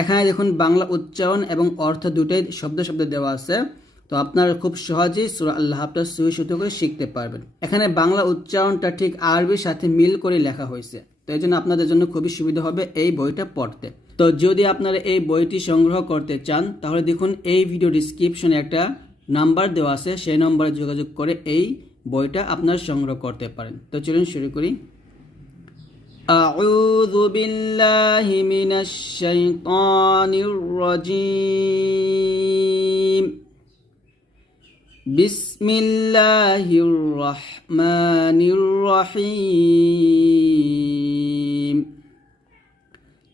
এখানে দেখুন বাংলা উচ্চারণ এবং অর্থ দুটোই শব্দ শব্দ দেওয়া আছে। তো আপনারা খুব সহজেই সুরা আল্লাহ আপনার সুই শুদ্ধ করে শিখতে পারবেন। এখানে বাংলা উচ্চারণটা ঠিক আরবির সাথে মিল করে লেখা হয়েছে। তো এই জন্য আপনাদের জন্য খুবই সুবিধা হবে এই বইটা পড়তে। তো যদি আপনারা এই বইটি সংগ্রহ করতে চান, তাহলে দেখুন এই ভিডিও ডিসক্রিপশনে একটা নাম্বার দেওয়া আছে। সেই নম্বরে যোগাযোগ করে এই বইটা আপনারা সংগ্রহ করতে পারেন। তো চলুন শুরু করি। أعوذ بالله من الشيطان الرجيم بسم الله الرحمن الرحيم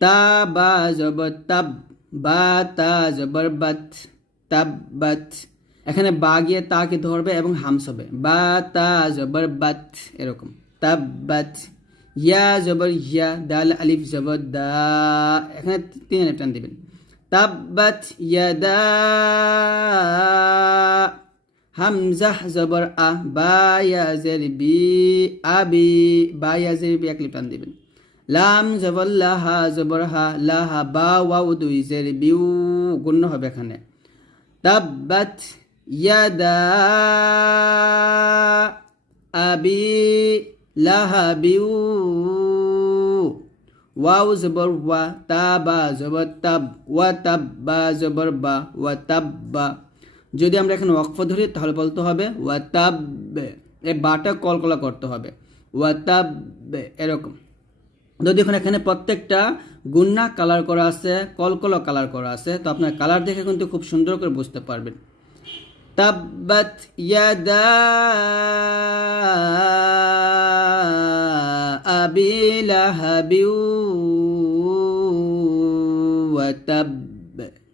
তাবা জবর তাব বা তা জবর বাত তাব্বাত এখানে বা গিয়ে তাকে ধরবে এবং হামস হবে বা তা জবর বাত এরকম তাব্বাত ইয়া জবর ইয়া দাল আলিফ জবর দা। এখানে তিন আলিফ টান দিবেন। তাব্বাত ইয়াদা। হামজাহ জবর আহ বা ইয়াজের বি আবি বা ইয়াজের বি, এক লিপ টান দিবেন। লাম জবর লাহা জবর হা, লাহা বা ওয়াউ দুই জের বিউ গুণ হবে এখানে। তাব্বাত ইয়াদা। আবি লাহাবিউ। ওয়াউ জবর ওয়া, তাবা জবর তাব, ওয়া তাব্বা জবর বা, ওয়া তাব্বা। যদি আমরা এখানে ওয়াকফ ধরি, তাহলে বলতে হবে ওয়া তাব্বে। এই বাটা কলকলা করতে হবে। ওয়া তাব্বে, এরকম। যদি দেখুন এখানে প্রত্যেকটা গুন্না কালার করা আছে, কলকলা কালার করা আছে, তো আপনার কালার দেখে কিন্তু খুব সুন্দর করে বুঝতে পারবেন। তাব্বাত ইয়াদা। লাহাবিউ ওয়া তাব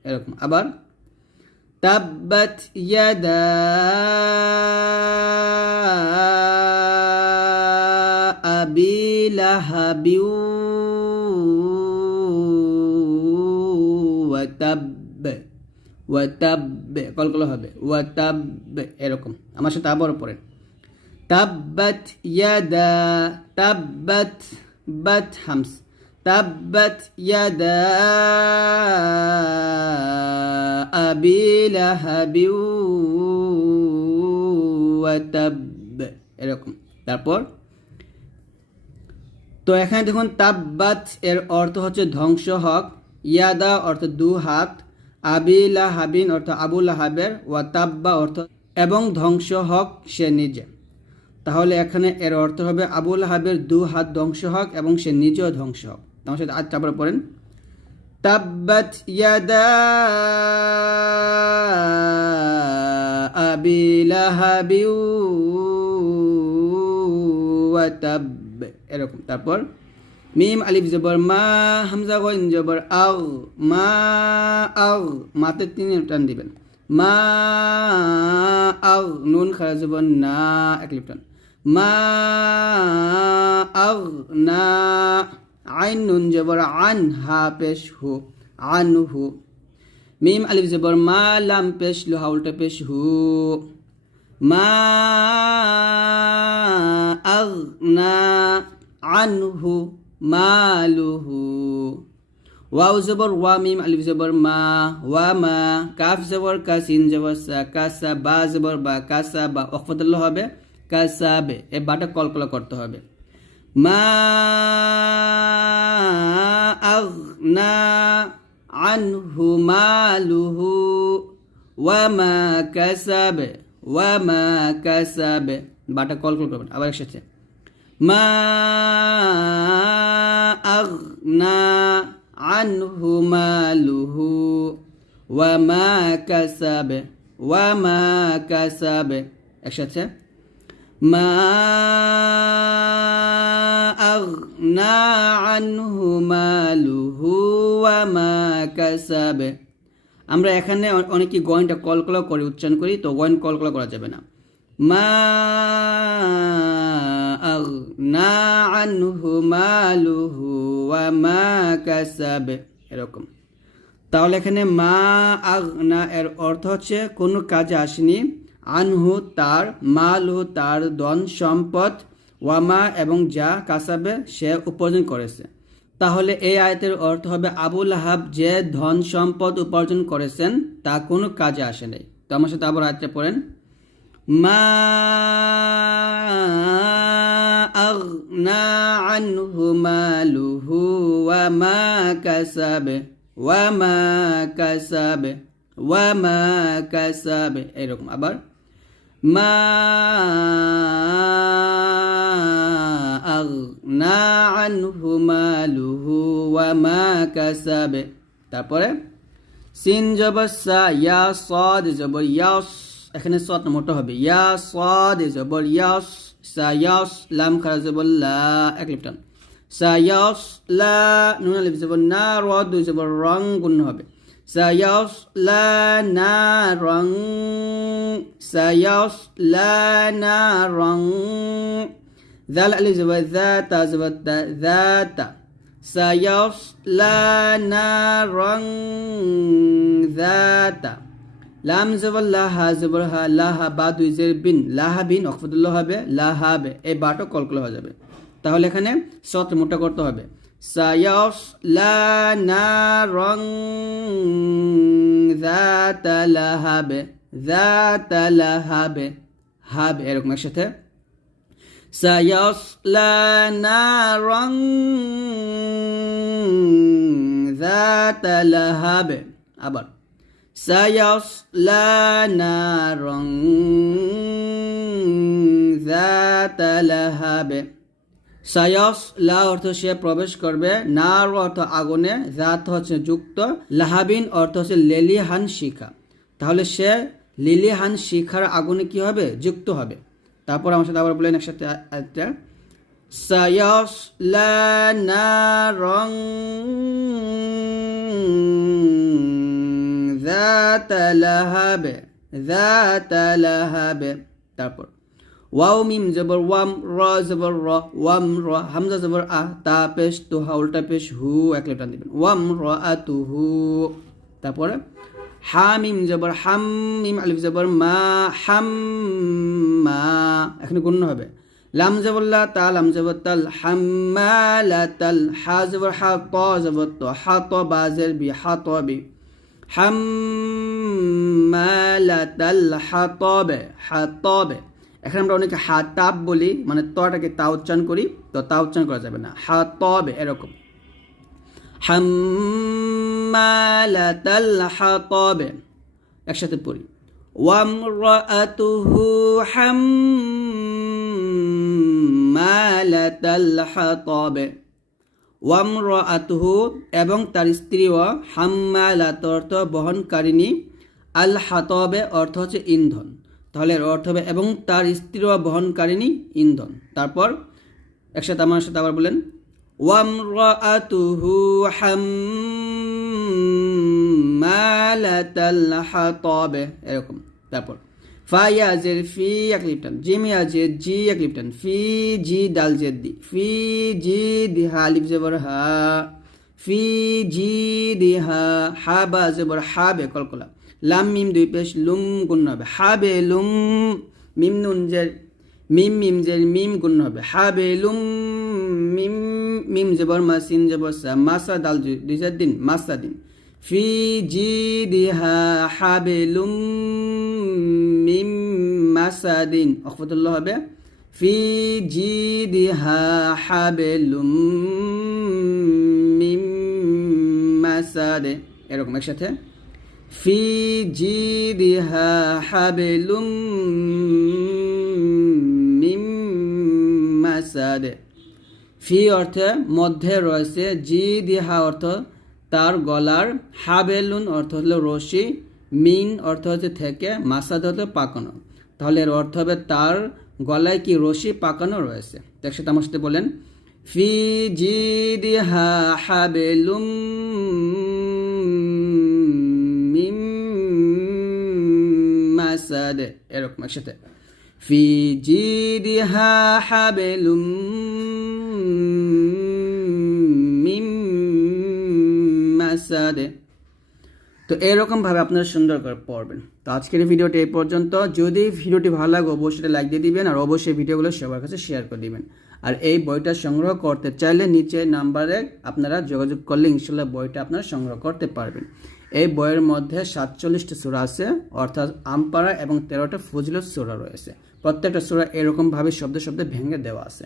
এরকম, আবার তাব্বাত ইয়াদা আবি লাহাবিউ ওয়া তাব ওয়াতাব্বে কলকল হবে ওয়াতাব্বে এরকম, আমার সাথে আবার পড়েন। তাব্বাত ইয়াদা তাব্বাত বাত হামস তাব্বাত ইয়াদা আবি লাহাবিউ ওয়াতাব্বে এরকম। তারপর, তো এখানে দেখুন তাব্বাত এর অর্থ হচ্ছে ধ্বংস হক। ইয়াদা অর্থ দু হাত। আবিলা হাবিন অর্থ আবুল হাবের ওয়াতাব্বা অর্থ এবং ধ্বংস হক সে নিজে। তাহলে এখানে এর অর্থ হবে আবুল হাবের দু হাত ধ্বংস হক এবং সে নিজেও ধ্বংস হক তোমার সাথে আজ চাপড়ে পড়েন। তাব্বাত ইয়াদা আবিলা হাবিউ ওয়াতাব এরকম। তারপর মিম আলিফ জবর মা, হামজা গইন জবর আও মা আও মাতে তিন টান দিবেন। মা আও নুন খারা জবর না, এক লিপ টান মা আও না আইন নুন জবর আন হা পেশ হু আন হু মিম আলিফ জবর মা লাম পেশ লু হাউলটা পেশ হু মা আগ না আনহু মালুহু। ওয়াও জবর ওয়া, মিম আলিফ জবর মা। ওয়া মা, কাফ জবর কা, সিন জবর সা কাসা বা জবর বা কাসা বা অকফতুল্লাহ হবে। কাসাবে। এ বাটা কলকলা করতে হবে। মা আগনা আনহু মালুহু ওয়া কাসাবে ওয়ামা কাসাবে। বাটা কলকল করবেন, আবার একসাথে। মা আগনা আনহু মালুহু ওয়া কাসাবে ওয়ামা কাসাবে। একসাথে। ما أغنى عنه ماله وما كسب আমরা এখানে অনেকে গয়নটা কলকলা করে উচ্চারণ করি তো গয়ন কলকলা করা যাবে না মা আগনা আনহু মালুহু ওয়া মা কাসাব এরকম তাহলে এখানে মা আগনা এর অর্থ হচ্ছে কোনো কাজে আসেনি আনহু তার মালহু তার ধন সম্পদ, ওয়ামা এবং যা কাসাবে সে উপার্জন করেছে। তাহলে এই আয়তের অর্থ হবে আবুল আহাব যে ধন সম্পদ উপার্জন করেছেন, তা কোনো কাজে আসে নাই। তো আমার সাথে আবার আয়তটা পড়েন। এরকম। আবার মা আগনা আনহু মালুহু ওয়া মা কাসাবে। তারপরে, সিন জবর সা ইয়া সদ জবর ইয়াস। এখানে সদ মোটা হবে, ইয়া সদ জবর ইয়াস। সা ইয়াস, লাম খারা জবর লা, এক লিপটান। সা ইয়াস, লা, নুন আলিফ জবর না র দুই জবর রং গুণ হবে। সা ইয়াস লা না রং সা ইয়াস লা না রং ذال ألف زبر ذات زبر ذات سيصلى نارا ذات লাম জবর লাহা জবর হা লাহা বা দুই জের বিন লাহা বিন অকফদুল্লাহ হবে লাহাবে এই বাটো কলকল হয়ে যাবে তাহলে এখানে সত মোটা করতে হবে সায়স লা না রং জাত লাহাবে জাত লাহাবে হাবে এরকম একসাথে سيصلى نارا ذات لهب আবার سيصلى نارا ذات لهب সায়স লা অর্থ সে প্রবেশ করবে, নার অর্থ আগুনে, জাত হচ্ছে যুক্ত, লাহাবিন অর্থ হচ্ছে লেলিহান শিখা। তাহলে সে লিলিহান শিখার আগুনে কি হবে? যুক্ত হবে। তারপর আমার সাথে আবার বলেন একসাথে একটা সায়স লা রং জাত লাহাবে লাহাবে। তারপর ওয়াও মিম জবর ওয়াম র জবর র, ওয়াম র, হামজা জবর আ, তা পেশ, তো হা, উল্টা পেশ, হু, এক লেটার দিবেন। ওয়াম র আ তু হু। তারপরে হামিম জবর, হাম মিম আলিফ জবর, মা, হাম মা। এখানে গুণ হবে। লাম জবল্লা তা, লাম জবর তাল হাম্মালা তাল, হা জবর, হা, ত জবর ত, হা, ত বাজের বি, হা, ত, বি। হাম্মালা তাল, হা, ত বে, হা, ত বে। এখানে আমরা অনেকে হা তাপ বলি মানে তটাকে তা উচ্চারণ করি, তো তা উচ্চারণ করা যাবে না। হা ত বে এরকম। হাম্মালাতাল একসাথে পড়ি। ওয়ামরাআতুহু হাম্মালাতাল হাতাব। ওয়ামরাআতুহু এবং তার স্ত্রীও হাম্মালাত অর্থ বহনকারিণী। আল হাতবে অর্থ হচ্ছে ইন্ধন। তাহলে এর অর্থ হবে এবং তার স্ত্রীও বহনকারিণী ইন্ধন তারপর একসাথে আমার সাথে আবার বলেন وامرأته حمالة الحطب এরকম তারপর ফায়াজের ফি এক লিপটান জিমিয়াজের জি এক লিপটান ফি জি ডাল জেদ দি ফি জি দি হা লিপ জবর হা ফি জি দি হা হা বা জবর হা বে কলকলা লাম মিম দুই পেশ লুম গুণ হবে। হাবে লুম মিম নুন জের মিম মিম জের মিম গুণ হবে। হাবে লুম মিম মিম জবর মা সিন জবর সা মাসা দাল দুই চার দিন মাসা দিন। ফি জি দিহা হাবেলুম মিম মাসা দিন। অকফতুল্লাহ হবে। ফি জি দিহা হাবেলুম মিম মাসা দে। এরকম একসাথে। দিহা হাবেলুম মিম মাসা দে ফি অর্থে মধ্যে রয়েছে জি দিহা অর্থ তার গলার, হাবেলুন অর্থ হলো রশি, মিন অর্থ হচ্ছে থেকে, মাসাদ হলো পাকানো। তাহলে এর অর্থ হবে তার গলায় কি রশি পাকানো রয়েছে? তার সাথে আমার সাথে বলেন, ফি জি দিহা হাবেলুম মাসাদ এরকম একসাথে। তো এরকমভাবে আপনারা সুন্দর করে পড়বেন। তো আজকের ভিডিওটি এই পর্যন্ত। যদি ভিডিওটি ভালো লাগে, অবশ্যই লাইক দিয়ে দিবেন আর অবশ্যই ভিডিওগুলো সবার কাছে শেয়ার করে দিবেন। আর এই বইটা সংগ্রহ করতে চাইলে নিচে নাম্বারে আপনারা যোগাযোগ করলে ইনশাল্লাহ বইটা আপনারা সংগ্রহ করতে পারবেন। এই বইয়ের মধ্যে সাতচল্লিশটা সুরা আছে, অর্থাৎ আমপাড়া এবং তেরোটা ফজিলত সুরা রয়েছে। প্রত্যেকটা সুরা এরকমভাবে শব্দে শব্দে ভেঙে দেওয়া আছে।